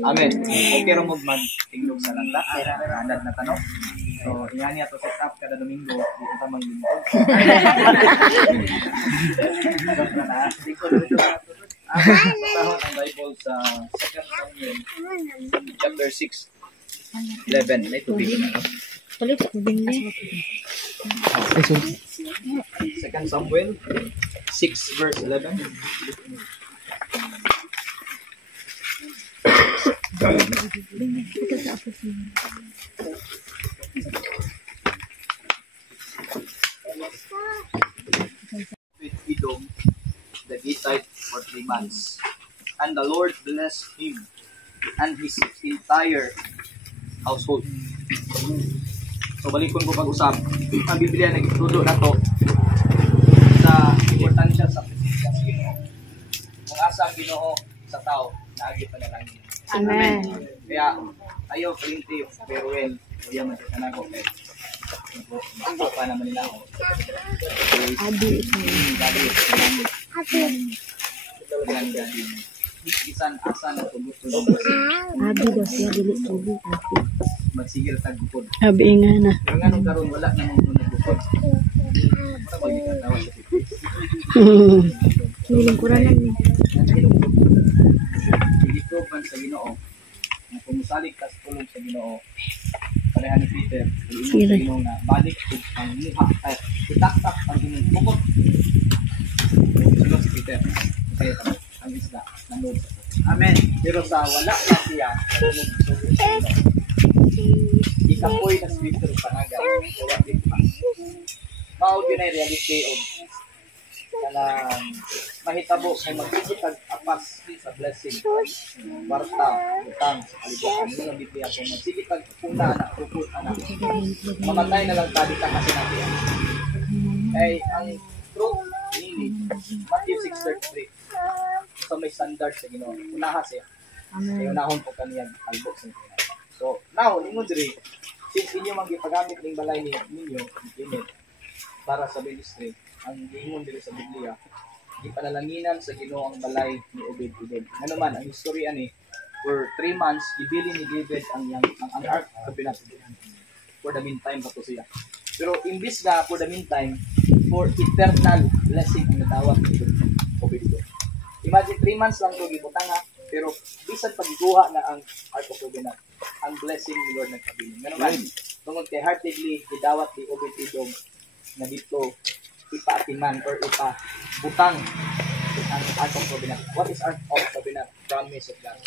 Amen. Okay ra mo man tingog sa landak kaya anad na tanong. So, iyan niya to set up kada Domingo, di ito mang lingkod. Pasahon ang Bible sa 2 Samuel chapter 6:11. May tubig na. 2 Samuel 6 verse 11. With Edom, the Gittite for 3 months, and the Lord blessed him and his entire household. So balikon ko pag-usap, ang Biblia nagtuturo na to sa importansya sa presensya sa Ginoo. Kung asa ang Ginoo sa tao, naagi pa na lang. Amen. Kaya ayaw kalinti yung Peruel, kaya masasana ko kay pa naman nila ako. Adi. Isan asa na tubog-tubog. Adi daw siya dili tubig. Magsigil tagupod. Abi nga na. Pero nga nung karon wala na mong nagupod. Para magigatawa sa tipis. Nilingkuran lang niya. Igiproban sa Ginoo. Ang pumusalig kas tulong sa Ginoo. Pareha ni Peter. Inom sa Ginoo na balik ang muha. Itaktak ang inyong bukod. Sunod si Peter. Kaya ang isla. Nanood sa to. Amen. Pero sa wala na siya. Ikapoy na Twitter panaga. Wala din pa. Maud yun ay reality of kanang mahitabo kay magsigitag apas sa blessing. Warta, utang, alibukan. Yung Biblia po magsigitag una na, puput anak. Mamatay na lang tadi ka kasi natin. Ay, ang truth meaning, Matthew 6:33. So may standard sa Ginoo. Unaha siya. Kaya unahon po kaniyang albok sa Ginoo. So, now, ningon diri, since inyo magipagamit ning balay ninyo, init, para sa ministry, ang ingon diri sa Biblia, ipanalanginan sa Ginoo ang balay ni Obed-Edom. Ano man, ang istorya ni, for 3 months, ibili ni David ang ark sa pinatutunan. For the meantime, pa to siya. Pero imbis nga, for the meantime, for eternal blessing ang natawag ni Obed-Edom. Imagine, 3 months lang ito, gibutang ha, pero bisan pagiguha na ang Ark of Covenant, ang blessing ni Lord nagpabiling. Ano man, tungod kay heartedly, gidawat ni Obed-Edom na dito, ipaatiman or ipabutang ang Ark of Covenant. What is Ark of Covenant? Promise of God.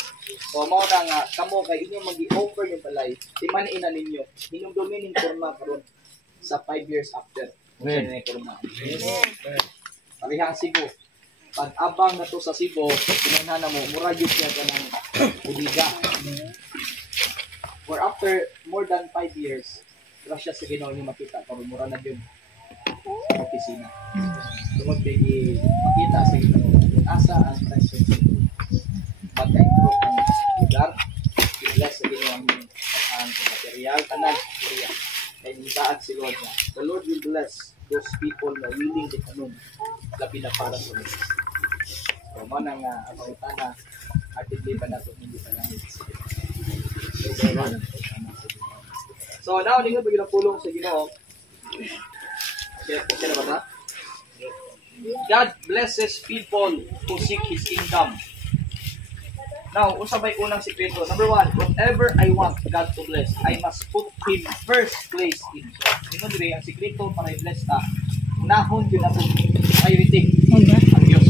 So, mo na nga, kamo kay inyo mag-i-offer yung balay, timanin na ninyo, hinumdumin yung kurma karon sa 5 years after. Amen. Parihang Cebu. Pag-abang na to sa Cebu, pinanana mo, murayot niya ka ng uliga. For after more than 5 years, grasya sa Ginoo niyo makita, mura na yun sa opisina. Tungod kay makita sa Ginoo, kung asa ang presence mag-improve ang lugar, i-bless sa Ginoo ang material, tanan, area. Kaya nitaan si Lord na, the Lord will bless those people na willing to kanon, labi na para sa mga. So, mo nang apalitan na actively pa na ito, hindi pa namin. So, now, hindi nga bagi na pulong sa Ginoo. Okay na ba na? God blesses people who seek His kingdom. Now, usabay unang sikreto. Number 1, whatever I want God to bless, I must put Him first place in. So, yun dire, ang sikreto para i-bless ta, unahon yun ako, priority ang Diyos.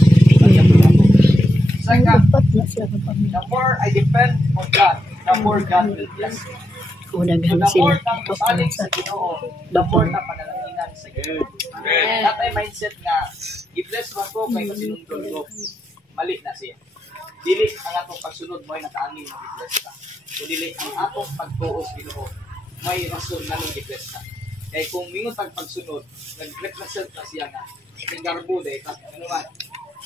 Second, the more I depend on God, the more God will bless me. So, the more kang masalig sa Ginoo, the more na panalanginan sa Ginoo. Natay mindset nga, i-bless man ko kay masinundol ko, mali na siya. Dili ang atong pagsunod mo ay nakaangin na i-bless ka. So, dili ang atong pagtuos Ginoo, may rason na nung i-bless ka. Kaya kung mingon pagsunod, nag-represent na siya nga, yung garbo dahil, ano man,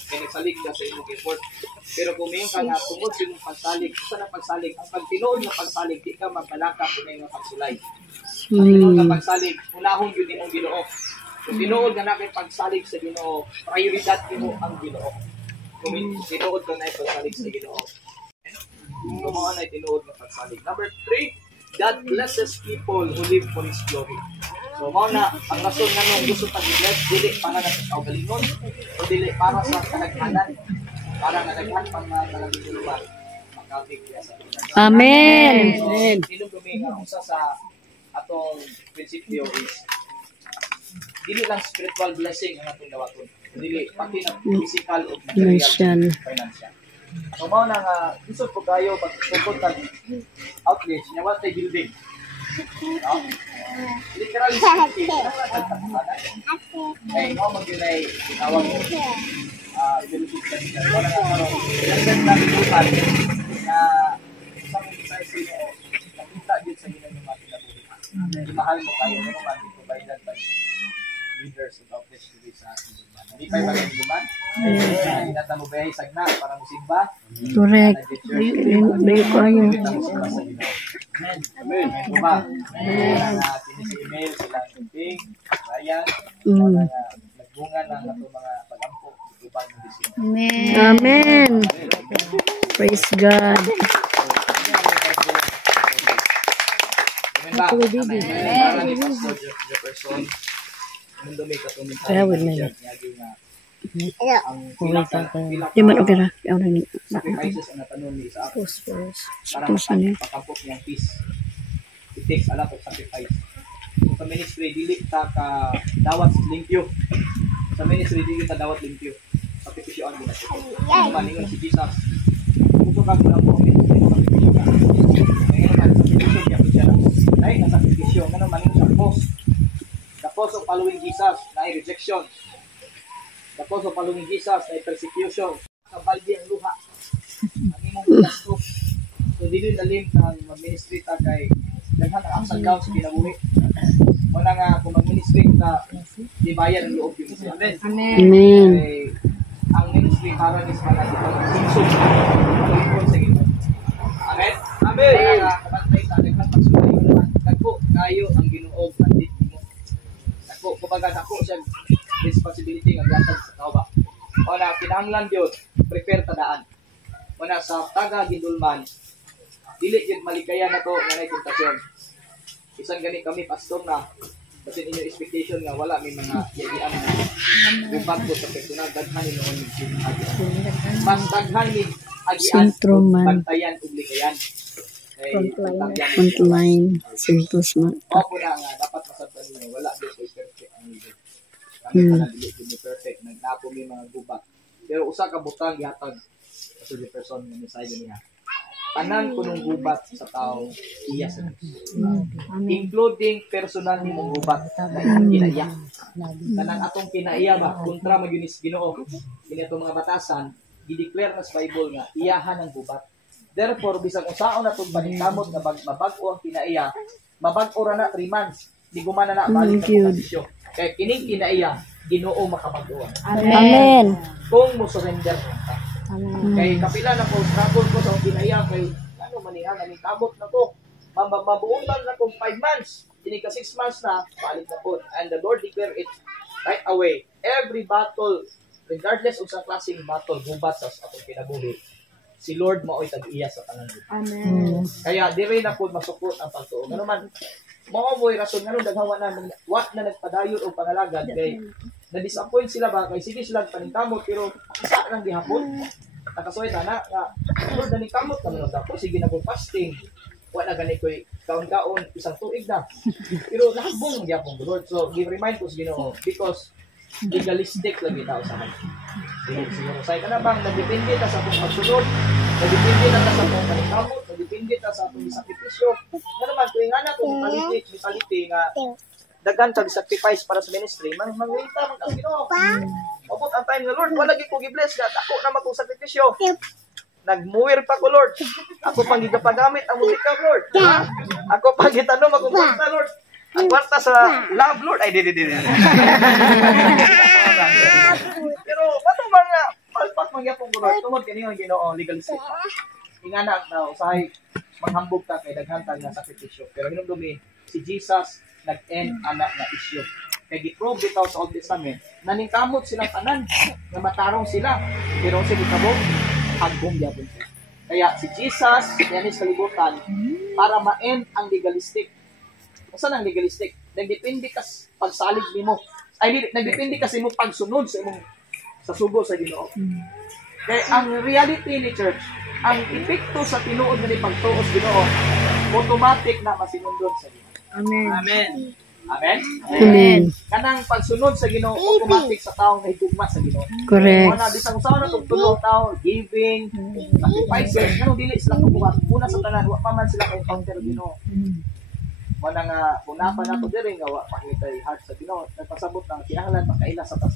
kaya nagsalig ka sa inyong effort. Pero kung mayroon ka nga, tungod sa inyong pagsalig, isa na pagsalig, ang pagtinood ng pagsalig, di ka magbalaka kung na yung pagsulay. Ang tinood ng pagsalig, unahon yun yung Ginoo. Kung tinood ka na kayo pagsalig sa Ginoo, prioridad mo ang Ginoo. Kung tinood ka na yung pagsalig sa Ginoo. So mao na tinuod nga pagsalig. Number 3, God blesses people who live for His glory. So mao na ang rason nga nung gusto ta i-bless dili para na sa kaugalingon o dili para sa kadaghanan. Para nga daghan pang mga kalagituluan makabigya sa Amen. Amen. Inugumi nga usa sa atong prinsipyo is dili lang spiritual blessing ang atong dawaton. Dili pati na physical o material financial. So mao na nga isod ko kayo pag tungkol kag outreach nya wa tay building. No? Literally speaking, ay no magyunay tinawag mo evolution study ka. Wala nga karon. Ang dami tutan na sa mga size mo nakita gyud sa ginang mga kinabuhi. Mahal mo kayo no man provided by leaders of outreach dili sa Induman. Hindi pa ba Induman? Hindi na tamo bahay sagna para musimba. Correct. Bayo ko ayo. Amen. Amen. Diba? Email sila Ping, Ryan, nagbunga ng ato mga pagampo, ibang medisina. Amen. Praise God. Amen ba? Amen. Para ni Pastor Jefferson, mundo may katumintan. Kaya wala na. Ang pila Di man okay ra. Orang ni. sacrifices ang natanong ni Isaac para Puso niya. makapos niyang peace. It takes a lot of sacrifice. Sa ministry, dili ta ka dawat limpyo. Sa ministry, dili ta dawat limpyo. Sakripisyo ang ginagawa. Ang maningon si Jesus. Kung ka lang po, sakripisyo ka. Ngayon naman, sakripisyo niya po siya lang. Dahil na sakripisyo, nga naman yung sa post. The post of following Jesus, na ay rejection. The cause of following Jesus ay persecution. Kabaldi ang luha. Ang imong gasto. So, dili lalim ng mag-ministry ta kay daghan ang ups and downs sa kinabuhi. Wala nga kung mag-ministry ta, di bayan ang loob yung siya. Amen. Amen. Kay, ang ministry para ni sa mga sinsog. Pagkakon sa ginoo. Amen. Amen. Kaya nga, kabantay ta, daghan pagsulay mo naman. Nagpo, kayo ang ginoo bandit mo. Nagpo, kumbaga nako siya responsibility ng gatag sa tao ba. O na, kinahanglan yun, prepare tadaan. O na, sa taga Gindulman, dili yun maligaya na to nga na tentasyon. Isang gani kami, pastor na, kasi inyo expectation nga wala may mga yagian na ubag ko sa personal, daghan ni noon yung agian. Mas daghan ni agian, bantayan, ubligayan. Frontline. Sintos man. O po na nga, dapat masabtan ninyo, wala din ko perfect ang leader. Kami dili ko perfect, nagnapo may mga gubat. Pero usa ka butang gihatag sa person nga mensahe niya. Tanan kunong gubat sa tao iya sa Dios. Including personal nimong gubat na kinaiya. Kanang atong kinaiya ba kontra magyunis Ginoo. Kini atong mga batasan gi-declare na sa Bible nga iyahan ang gubat. Therefore bisag unsaon natong paningkamot nga mabag-o ang kinaiya, mabag-o ra na 3 months. Di gumana na balik sa posisyon. Kaya kining kinaiya, Ginoo makapag-uwan. Amen. Kung mo surrender ka. Kay kapila na ko, struggle ko sa kinaiya, kay ano manihan, namin kabot na ko. Mabuuntan na kong 5 months. Kini ka 6 months na, balik na po. And the Lord declare it right away. Every battle, regardless of sa klaseng battle, gubat sa atong kinabuhi, si Lord mao'y tag-iya sa tanan. Amen. Kaya di rin na po masuport ang pagtuo. Ano man, mga boy, rason nga nung daghawa na wat na nagpadayon o pangalagad kay na-disappoint sila ba kay sige sila paningkamot pero isa lang gihapon nakasuway ta na Lord naningkamot kami nung tapos sige na po fasting wala gani ko'y kaon-kaon isang tuig na pero nakabong gyapon Lord so give remind ko sa Ginoo because legalistic lagi tao sa akin siguro say ka na bang nagdepende ta sa atong pagsunod nagdepende na ta sa atong paningkamot nagdepende ta sa atong sakripisyo nga naman kung nga na kung mentality nga daghan kag sacrifice para sa ministry mangita man ang Ginoo abot ang time nga Lord wala gyud ko gi-bless nga ako na magkong sakripisyo nagmuwir pa ko Lord ako pang gigapagamit ang musika Lord ako pang gitanom akong kwarta Lord ang kwarta sa love Lord ay di pero bato mga palpak mangyapon ko Lord tungod kini ang Ginoo legalistic ingana na usahay manghambog ta kay daghan ta nga sakripisyo pero hinumdumi si Jesus nag-end anak na issue kay giprove bitaw sa Old Testament naningkamot silang tanan nga matarong sila pero sa gitabo hagbong gyapon sila Kaya si Jesus, yan is kalibutan, para ma-end ang legalistic. Saan ang legalistic? Nagdepende ka sa pagsalig nimo. Ay, nagdepende kasi mo pagsunod sa imong sa sugo sa Ginoo. Kaya ang reality ni church, ang epekto sa tinuod nga ni pagtuo sa Ginoo, automatic na masinundon sa Ginoo. Amen. Amen. Amen. Amen. Kanang pagsunod sa Ginoo automatic sa taong nahigugma sa Ginoo. Correct. Ana bisang usawa na tugtulo tao, giving, sacrifices, kanang dili sila kabuhat. Una sa tanan, wa pa man sila encounter Ginoo. Mana nga una pa nato diri nga wa pakitay heart sa Ginoo, nagpasabot ang kinahanglan makaila sa tas.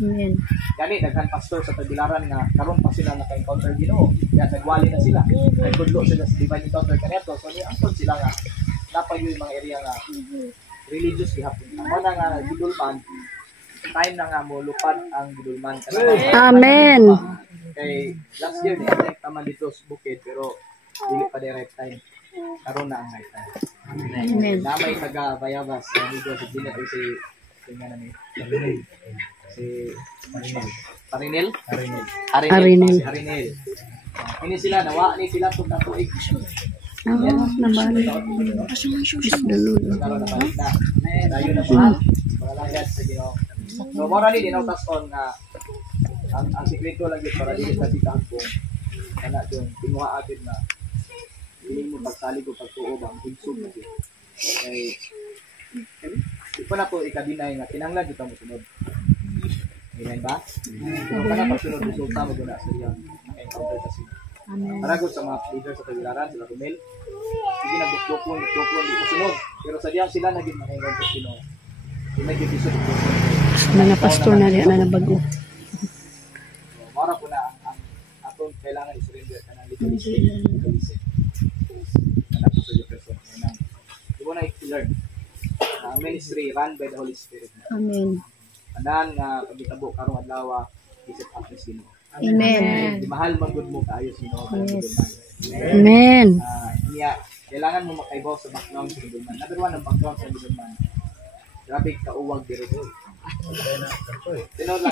Amen. Gani daghan pastor sa Tagbilaran nga karon pa sila naka-encounter Ginoo. Kaya nagwali na sila. Nagkudlo sila sa divine encounter kaniadto. So ni angkon sila nga napay yung mga area nga religious gihapon. Amo na nga gidulman, time na nga mo lupad ang gidulman kanang Amen. kay last year ni attempt naman dito sa bukid pero dili pa the right time. Karon na ang right time. Amen. Namay taga Bayabas, amigo si Gina si tingnan ni si Arinel. Arinel. Ini sila nawa ni sila tug natuig. Nabalik. Karon na balik na. Dayon na ba? Malagad sa Ginoo. So morally dinautas on nga ang sikreto lang yun para dili sa tikangkong kana yung tinguha atin na hindi mo pagsalig o pagtuo ba ang higsog na yun. Kay di pa na po ikadinay nga kinanglan dito mo sunod. Amen ba? So kana pagsunod resulta mo guna sa iyang encounter sa sila. Maragod sa mga leader sa Tagbilaran, sila Romel. Sige nagduklokon, di ko sunod. Pero sa diyang sila naging encounter sa Ginoo. Hindi naging isod. Mga pastor na rin na bago. Mara po na ang atong kailangan i-surrender ka ng legalistic. Anak ko sa iyo person. Di mo na i-learn. Ang ministry run by the Holy Spirit. Amen. Andan nga pagitabo karong adlaw isip up ni Ginoo. Amen. Di mahal man gud mo kaayo Ginoo. Amen. Niya kailangan mo makaibaw sa background sa Gidulman. Number one ang background sa Gidulman. Grabe kauwag diri ko. Tinod lang.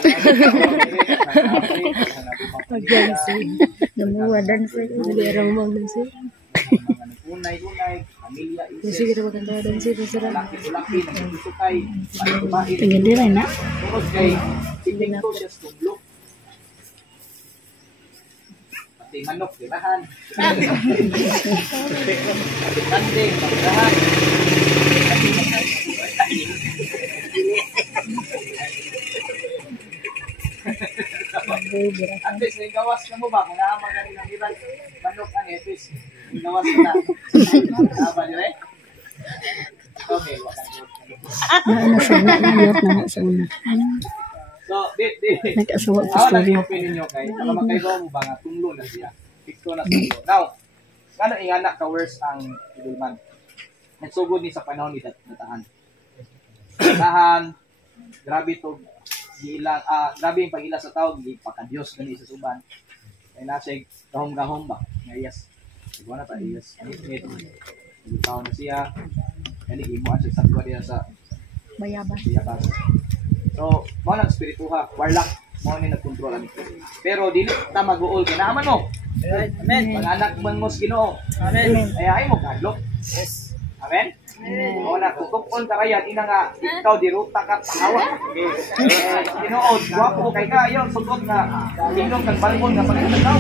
Namuwa dan sa dirang mo dan sa. Unay, pamilya, Sige ra maganda dan sa sira. laki, nagsusukay, babae. Tingin dire na. Tungod kay sinding to siya sa tublo. Pati manok, dirahan. Pati kanding, dirahan. At least, may gawas na mo ba? Kung naamang galing ng ilan, manok ang etis. May gawas na. Naama nyo eh? Okay, wakang Sa una. So, Nag-asawa ako pastor. lang yung opinion nyo kay para magkaibaw mo ba nga tunglo na siya. Pikto na tunglo. Now, nga ingana ka worse ang Idulman. Nagsugod ni sa panahon ni Datahan. Datahan, grabe to giilang grabe yung pag-ila sa tao, gipaka-Dios gani sa suban. Kaya nasa gahom-gahom ba? Ngayas. Siguro na ta iyas. Tao na siya. Kani gimuan siya sa tuwa diya sa Bayabas. Bayabas. So, mo nang spirituha, warlock mo ni nagkontrol ani. Pero dili ta mag-uol kinaman mo. Amen. Pag-anak man mo sa Ginoo. Amen. Ay ay mo kadlok. Yes. Amen. Mo na kung karayan ina nga ikaw di ruta ka pahawa. Ginoo, guwapo kay ka ayon sugod na inom kag balmon nga pagkatao.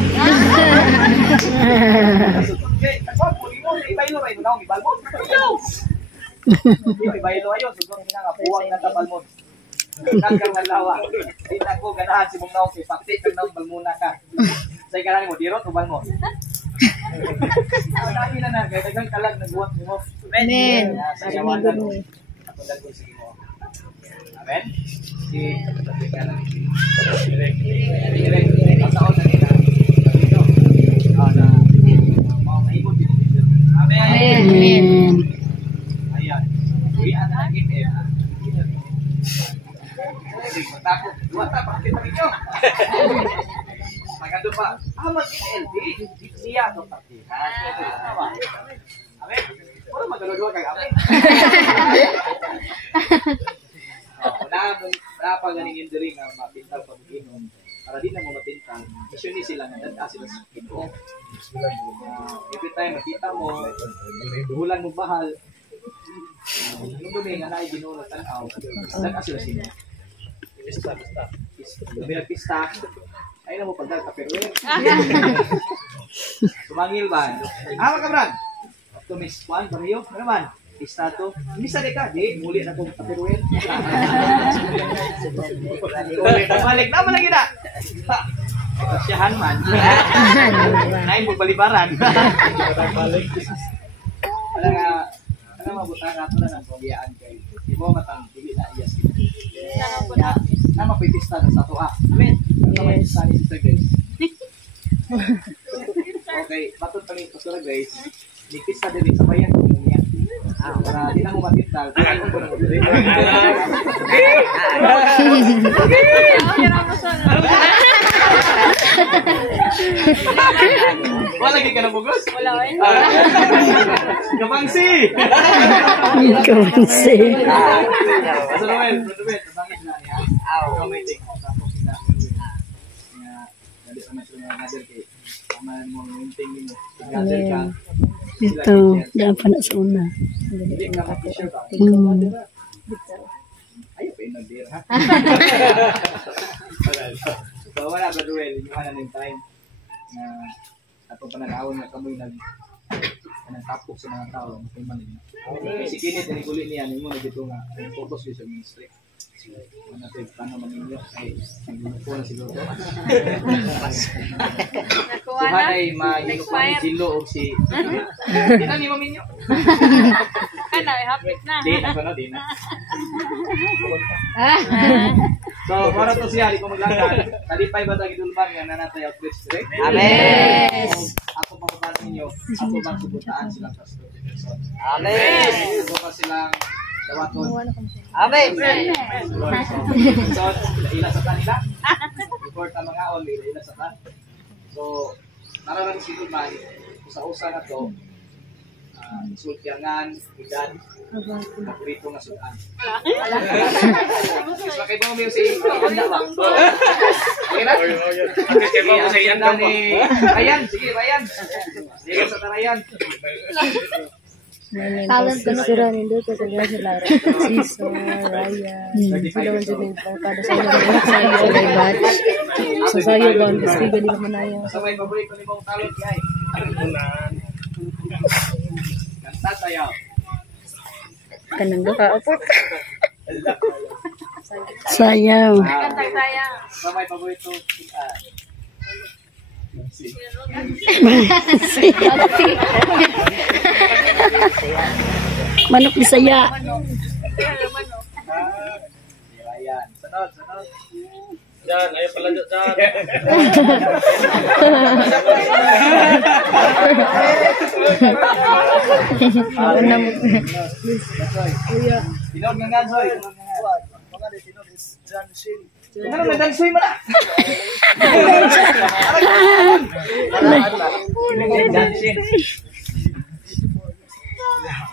Okay, guwapo imo ibaylo ray mo balmon. Ibaylo ayon sugod ina nga buwag na ta balmon. Nagkang malawa. Di na ko ganahan si mong naong kay pakti kang naong balmuna ka. Say ka mo dirot o balmon. Dami na na, kaya dagang kalag nagbuhat mo. Amen. Sa yawanan mo. Ako dagol sige mo. Amen? Si direct. Ang taon na nila. Dito. Na mga maibot din. Amen. Amen. Ayan. Uwian na ng gift. Matakot. Duwata, pakit pa ninyo. Magando pa. Mag-LD. Siya ito pati. Amen. Wala magalo-dua kag amen. Wala pa ganingin diri nga mapintang pag-inom. Para di na mo mapintang. Mission ni sila nga dad sila sa Ginoo. Every time makita mo, bulan mo bahal. Yung dumi nga na ginuno tanaw. Daga sila sila. Pista. Dumi pista. Ay na mo pagdal ka pero. Sumangil ba? Ka Brad. To Miss Juan Barrio, ano man? Pista to. Misa de ka, di muli na tong kaperuin. Balik na lagi na. Siyahan man. Nain mo balibaran. Balik. Ano mabuta ka na ng pabiyaan kay. Di mo matang dili na iyas. Na mapipista sa to ah. Amen. Yes. Guys. Okay, patut pa rin pasura guys. Nipista din sa bayan. Para di na mo matitag. Wala lagi ka na bugos? Wala eh. Gabangsi! Gabangsi. Asa Noel, tabangin na niya. Commenting. Tapos na. Dali sa mga nader kay paman mo minting mo. Gather ka. Ito, daan pa na sa una. Hindi ka ma-share ba? Ayaw pa yung beer ha. So wala ba Noel, yung na ng time na ato pananawon nga kamoy nagtapok sa mga tao si Kinit ni kulit niya nimo na dito nga focus sa ministry natin paano maninyo ay naglupo na siguro Tuhan ay maginupa ni Jilo o si di na ni maminyo Kana, hapit na. di na so para to siya di ko maglanggan talipay ba tayo idulban nga nanatay outreach direct Amen. ako papataan ninyo ako bang subutaan silang pastor Amen. ako ba silang dawaton Amen. so ila sa kanila before ta mga on ila sa tan so nararamdaman si Dulman usa-usa na to sultyangan edad paborito nga sudan kasi kay mo si Honda ba okay na okay mo sa iyan ni Ryan sige Ryan sige sa Ryan Talent ko sira nindo ko sa sila Siso, Ryan. Sila man dyan yung kada sa mga sayo ay batch. Sa sayo ba ang gusto ba nila manaya. sa may paborito ni mong talent kay kanta sayaw Kanang do ka apot. Sayaw. Kantay saya. sa may paborito Manok Bisaya. Ryan sanod Diyan, ayo pala diyan. Tinod nga gansoy. Ano na dansoy mo na?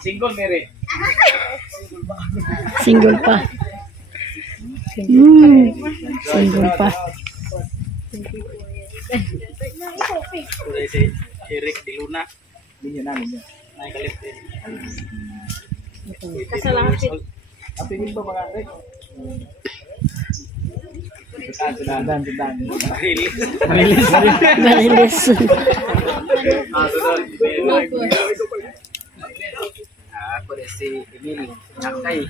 Single mere. Single pa. Single pa. Si Eric Di Luna. Ninyo na ninyo. Naikalit din. Kasalangit. Ang tingin ba mga Rick? Sudan. Rilis. Marilis. Sunod. Ako rin si Emil Nakay.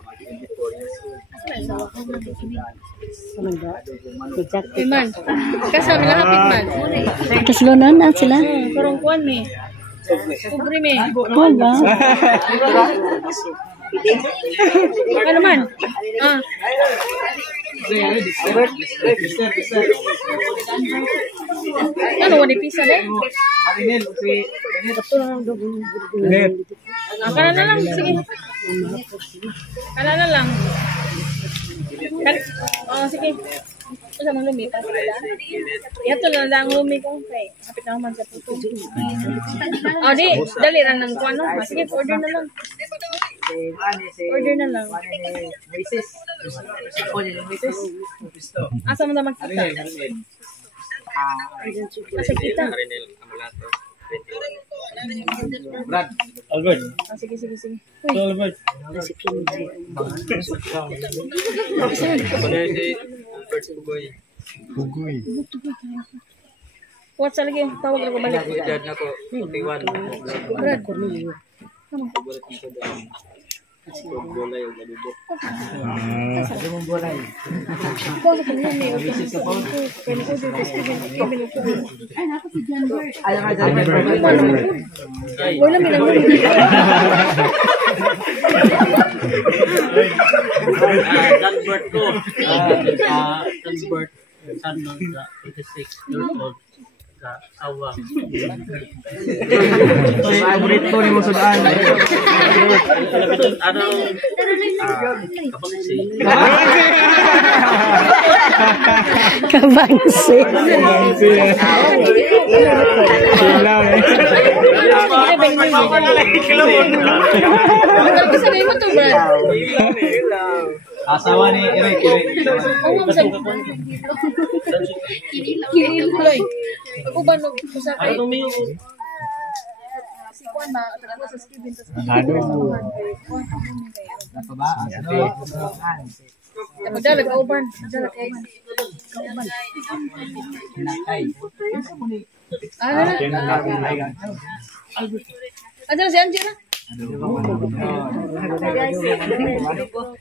Mag-24 years old. Iman. Kasama lang hapit man. Kaslunan na sila. Karong kuan mi. Pobre mi. Oh ba? Ano man? Ano wala pisa dai? Marinel, si Kana na lang sige. Kana na lang. Sige. Sa mga lumipas sila. Ito na lang lumi ko kay kapit na man sa puto. Di, dali lang ng kuano. Sige, order na lang. Order na lang. Asa mo na magkita? Kasi kita. Marinel Amalato, 21. Brad. Albert. Sige. Albert. Ako na si Albert Pugoy. What sa lagi? Tawag na ko balik. Edad na ko, 41. Brad. Favorite ko doon. Bola yung galubok. Ikaw sa kanya may open sa phone. Kaya ko dito Steven. Ay, nako si John Bird. Wala may lang. Albert ko. Albert, son ng 86 years old. Sa awa. Favorite ko ni mo sudaan. Ano? Kabangsi. Kabangsi. Ano sabihin mo to, Brad? Asawa ni Eric. Ang mga sabi ko. Kiniloy. Ako ba nung usapay? Ano tumiyo? Si Juan ba? Ako sa Steven. Ato ba? Madalag ka uban. Madalag ka uban. Ano si Angela?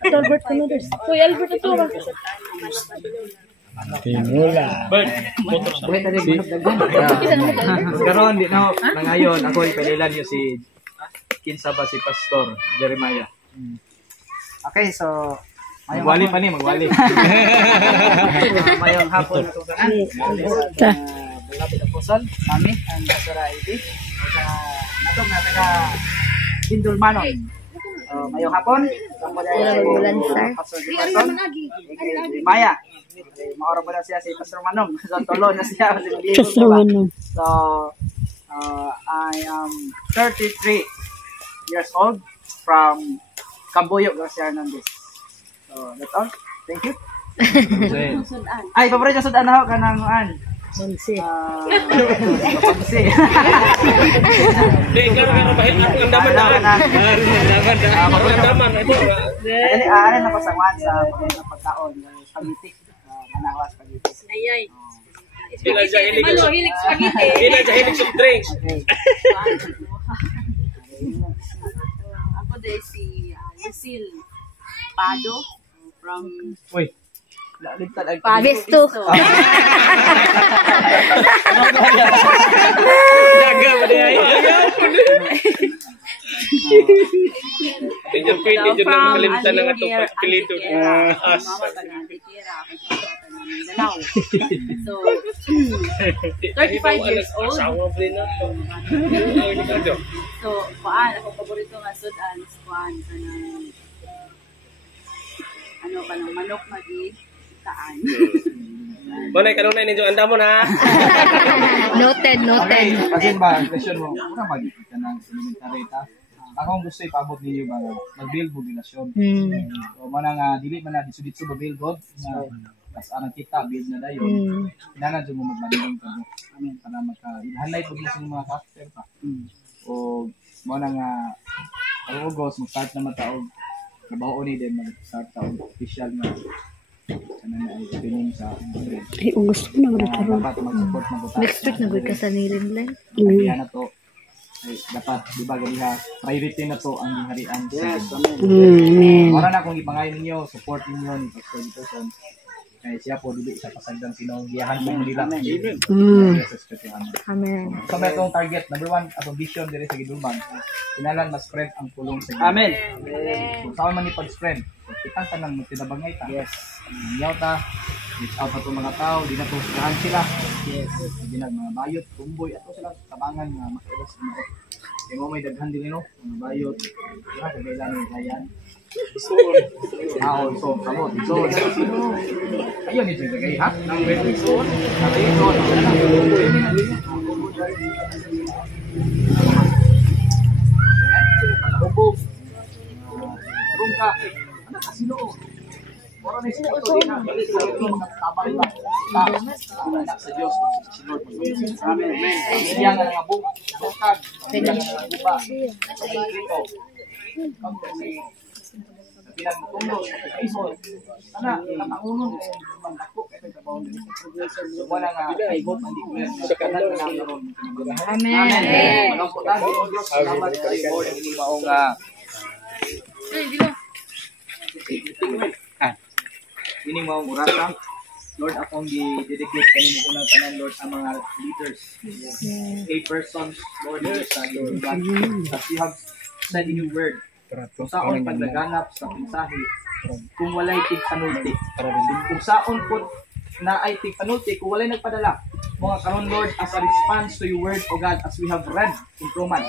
Albert Canuders. Uy, Albert ito ba? Karon di na nangayon ako ipalilan niyo si kinsa ba si Pastor Jeremiah. Okay, so Magwali pa ni, magwali. mayong hapon na tuganan. Ta. Beloved Apostle, Mami, ang Pastora Ivy. Sa natong na taga Indulmanon. Mayong hapon, tamo dahil Pastor Jefferson, Maya. Maoro po na siya si Pastor Manong. So, tulo na siya. Pastor Manong. So, I am 33 years old from Camboyo, Garcia Hernandez. So, that's all. Thank you. Ay, paborito sa sudan ako kanang Bangsi. Pagsi. Hindi, karo bahit ako ang daman na. Daman ito. Ano na pasawan sa pagkaon, spaghetti. Anawas spaghetti. Ayay. Sila siya hilig. Ano, hilig spaghetti. Sila siya hilig soft drinks. Ako din si Lucille Pado from Uy. Lalitad ag Besto. Daga mo din ay. Medyo pwede dyan lang makalimtan ng atong pagpilito. So, 35 years old. Asawa pa rin na. So, paan, ako paborito nga sudan is paan ka ng manok na di taan. Manay, kanong na ninyo, anda mo na. Noted, noted. Kasi ba, question mo, una mag-ipit ka ng elementary ta. Akong gusto ipabot ninyo ba, mag-build mo relasyon. So, manang dili man na disudit sa build God, tas anang kita, build na dayon. Kailangan dyan mo magmaniling ka mo. Para magka-highlight mo sa mga character pa. O, manang karugos, mag-start na mataog. Trabaho ni din, mag-start taog official na. Ano na ay training sa grade. Ay, gusto ko na magkaroon. Dapat mag-support na buta. Next week na gud ka sa Nirenland. Kaya na to. Ay, dapat, di ba, ganiha, priority na to ang harian. Yes, Amen. Wala na kung ipangayon ninyo, support ninyo ni Pastor Jefferson. Kaya siya po, dili sa pasagdang sinonggiyahan mo nila. Amen. So, may itong target, number 1, atong vision diri sa Gidulban. Kinalan mas spread ang pulong sa Gidulban. Amen. So, saan man ni pag-spread? So, kitang tanang magtinabangay ta. Yes. Nanyaw ta, reach out na itong mga tao, di na itong sikahan sila. Yes. Di na mga bayot, tumboy, ato sila tabangan nga makaiwas sa mga. Kaya mo may daghan din no, mga bayot. Diba, kagailan ng layan. So, kamot. So, ayun ito yung lagay, ha? Nang wait, so, sabi ito, hubog. Rungka. Ano kasi no? Moro ni sa ito din ang mga tabang ba. Anak sa Dios si Lord. Amen. Iya nga nga bukag. Iya nga buba. Ito. Pinagtundo sa pag-isol. Sana, kapangunon sa dako kay trabaho nila. So, wala nga, I hope, hindi ko sa kanan na naroon. Amen. Ang pagkakas ng Diyos, salamat sa iyo, Lord, hindi maong ini maong urata. Lord, akong di-dedicate kanino unang tanan, Lord, ang mga leaders. 8 persons, Lord, sa your God. As you have said in your word, kung saon paglaganap sa mensahe, kung walay tigpanulti. Kung saon po na ay tigpanulti, kung walay nagpadala, mga karon, Lord, as a response to your word, O God, as we have read in Romans.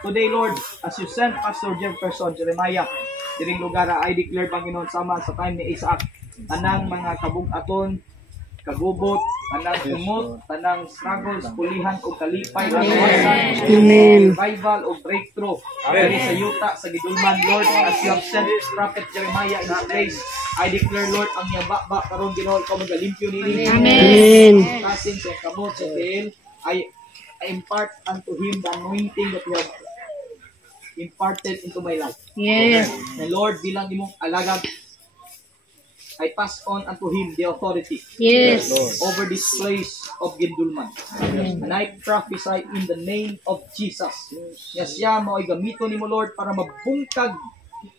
Today, Lord, as you sent Pastor Jefferson Jeremiah, diring lugar, I declare, Panginoon, sama sa time ni Isaac, tanang mga kabugaton, kagubot, tanang umot, tanang struggles, pulihan o kalipay, Amen. revival o breakthrough. Diri sa yuta, sa gidulman, Lord, as you have sent Prophet Jeremiah in this place, I declare, Lord, ang yababa karon Ginoo, ikaw magalimpyo nini. Amen. Kasing sa kamot sa tail, I impart unto him the anointing that you have imparted into my life. Yes. And Lord, bilang imong alagad, I pass on unto him the authority Yes. over this place of Gindulman. And I prophesy in the name of Jesus. Yes, siya mo ay gamito ni mo, Lord, para mabungkag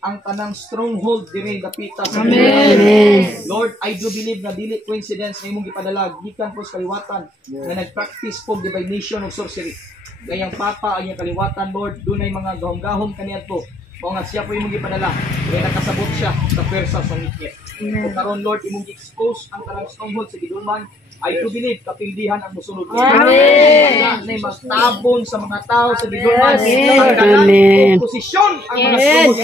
ang tanang stronghold diri dapita sa Amen. Lord, I do believe na dili coincidence na imong gipadala gikan po sa kaliwatan na nag-practice po divination of sorcery. Gayang papa ang iyang kaliwatan, Lord, dunay mga gahom-gahom kaniadto. O nga siya po imong gipadala, kaya nakasabot siya sa pwersa sa ngitngit. O karon, Lord, imong gi-expose ang tanang stronghold sa gidulman. I do believe kapildihan ang musunod. Amen. Na magtabon sa mga tao sa gidulman. Yes. Ang tanan Amen. posisyon ang mga Yes. stronghold.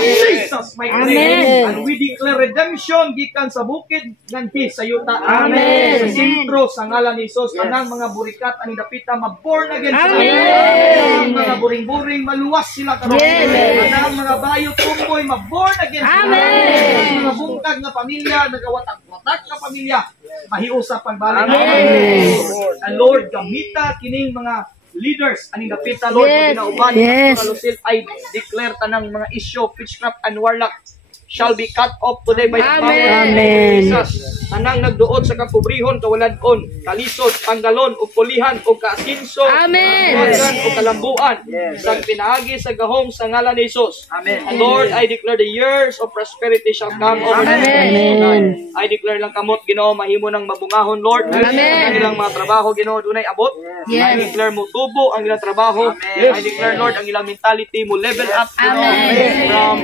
Jesus, my Amen. name. And we declare redemption gikan sa bukid nganhi sa yuta. Amen. Sa sentro sa ngalan ni Jesus, tanang mga burikat ani dapita ma-born again sila. Amen. Ang mga buring-buring maluwas sila karon. Yes. Ang mga bayo tumboy ma-born again sila. Amen. Ang mga bungkag na pamilya, nagawatak-watak na pamilya, mahiusa pagbalik. Amen. And Lord, gamita kining mga leaders ani dapita, Lord, Yes. ginauban Yes. I declare tanang mga issue of witchcraft and warlock shall be cut off today by the power of Amen. Jesus. Tanang nagduot sa kapobrihon, kawalan-on, kalisod, tanggalon, o pulihan, o kaasinso, Amen. o kalambuan, sa pinaagi sa gahom sa ngalan ni Jesus. Amen. And Lord, I declare the years of prosperity shall come over them. Amen. I declare lang kamot, Ginoo, mahimo ng mabungahon, Lord. Amen. Ang ilang mga trabaho, Ginoo, dunay abot. Yes. I declare mo tubo ang ilang trabaho. I declare, Lord, ang ilang mentality mo level up, Ginoo, Amen. from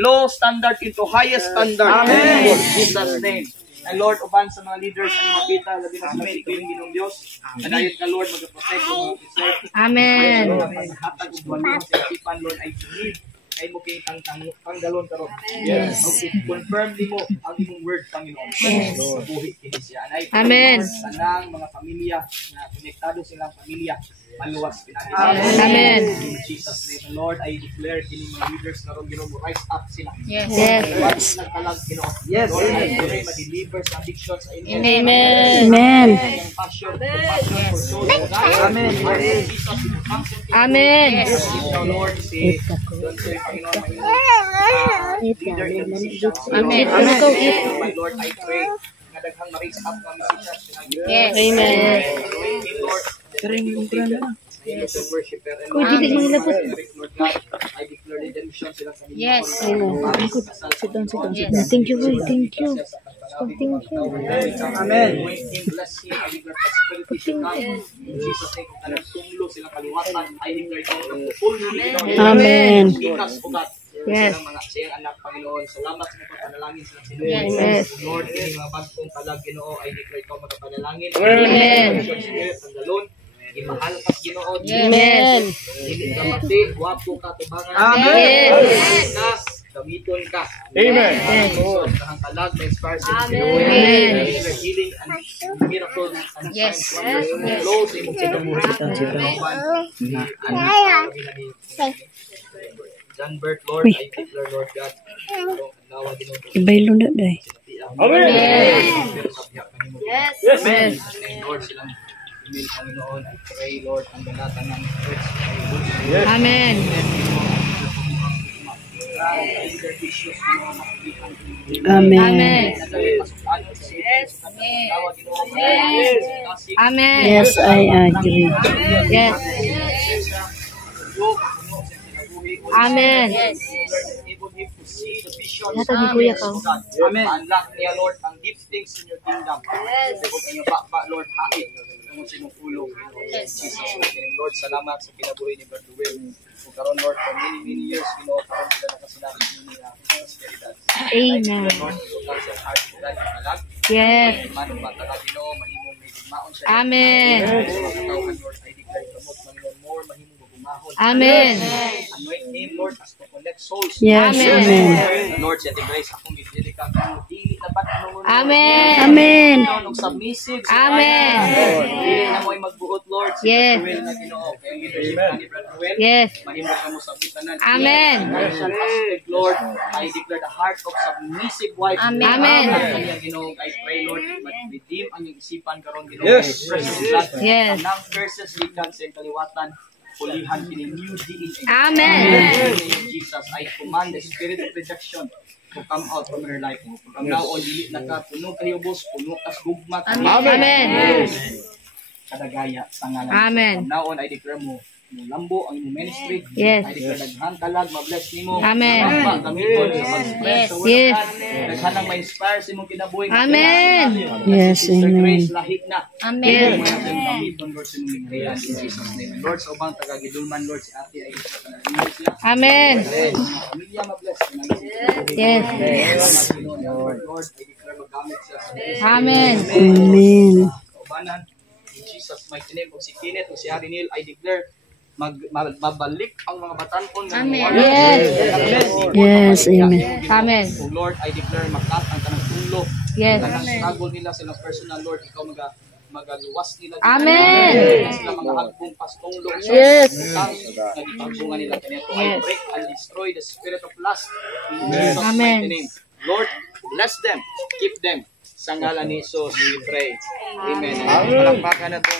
low standard into highest standard. Amen. In Jesus' name. And Lord, uban sa mga leaders ang makita, labi na sa pikiling Ginong Diyos. And ayun ka, Lord, mag-protect o mag-preserve. Amen. Hatag ug walong sa isipan, Lord, I believe ay mo kay tanggalon karon. Yes. Okay, confirm nimo ang imong word, Panginoon. Yes. Sa buhi kini siya. And I pray, Amen. Lord, sanang mga pamilya na konektado silang pamilya maluwas pinagi. Amen. In Jesus' name, Lord, I declare kini mga leaders karon, Ginoo, rise up sila. Yes. Once nagkalag, Ginoo. Yes. Lord, I pray ma-deliver sa addiction sa inyo. Amen. Amen. Yung passion for souls, O God. Amen. Jesus, we cancel it. Amen. Now, Lord, si Don Sir Panginoon, leader in the musicians. Amen. My Lord, I pray na daghang ma-raise up ng musicians. Yes. Amen. Lord, yes. Worshiper and Uy, dili mo nilabot. Lord God, I declare redemption sila sa inyo. Yes. Sit down. Thank you, Lord. Thank you. Thank you. Amen. Bless him. I declare prosperity should come. In Jesus' name, kung anong sumlo sila kaliwatan, I declare ito ang fulfillment. Amen. Ikas o God. Yes. Silang mga siyang anak, Panginoon. Salamat sa mga panalangin sila sa inyo. Yes. Lord, ini mga bagong talag, Ginoo, I declare ikaw makapanalangin. Amen. Tanggalon. Imahal ka, Ginoo. Amen. Hindi ka mati, wapo ka, tubangan. Amen. Kas, gamiton ka. Amen. Kahang talag, may scars in Amen. healing and miracles and Yes. signs, wonders, and flows sa imong kinabuhi. John Bert, Lord, I declare, Lord God, nawa din mo. Ibaylo na day. Amen. Yes. Amen. Lord, silang email, Panginoon, I pray, Lord, ang ganatan ng church. Amen. Yes. Amen. Amen. Yes, I agree. Yes. Amen. Lahat ni Kuya ka. Amen. Unlock niya, Lord, ang giftings in your kingdom. Yes. Kung kayo bakba, Lord, hain. Kung sinong ulo. Jesus, Lord, salamat sa kinabuhi ni Brother Will. Kung karon, Lord, for many years, karon sila nakasinabi ni prosperidad. Amen. Lord, total sa heart nila, nakalag. Yes. Manong matala, Ginoo, mahimong may digmaon siya. Amen. Lord, I declare kamot, Panginoon, more mahimong magumahon. Amen. Anoint him, Lord, as to connect souls. Yes. Amen. Lord, sa ating grace, akong gidili ka kung dili na ba't nung Amen. Amen. nung submissive. Amen. Dili na mo'y magbuot, Lord. Sa Yes. Will na Ginoo. Kaya ang leadership na ni Brother Will. Yes. Mahimo ka mo sa bitanan. Amen. Aspect, Lord, I declare the heart of submissive wife. Amen. Kanya, Ginoo, I pray, Lord, redeem ang iyong isipan karon, Ginoo. Yes. Precious blood. Yes. Anang curses gikan sa iyong kaliwatan. Pulihan kini new DNA. Amen. In the name of Jesus, I command the spirit of rejection to come out from her life. From now on, dili na ka, puno kayo, boss, puno kas gugma. Amen. Kadagaya sa ngalan. Amen. From now on, I declare mo, lambo ang iyong ministry. Yes. I declare daghang talag, mabless nimo. Amen. Gamiton sa pag-spread sa word Yes. of God. Daghanang ma-inspire sa imong kinabuhi. Amen. Yes, Grace, lahit na. Amen. Gamiton, Lord, sa imong ingrihan. In Jesus' name. Lord, sa ubang taga-Gidulman, Lord, si Ate ay sa kanila sila. Amen. Pamilya mabless. Yes. Lord, I declare magamit siya sa Amen. Amen. kaubanan. In Jesus' mighty name, kung si Kenneth o si Harry Neil, I declare mabalik ang mga batanon ng Amen. mga Yes. Yes, amen. Amen. Kung Lord, I declare makat ang tanang tulo. Yes. Tanang struggle nila sa personal, Lord, ikaw magaluwas nila. Amen. Sila mga hagpong pastong Lord. Yes. Nagipagpungan nila kanya to. I Yes. break and destroy the spirit of lust. In Jesus' Amen. mighty name. Lord, bless them. Keep them. Sa ngalan ni Jesus, we pray. Amen. Palakpakan na ito.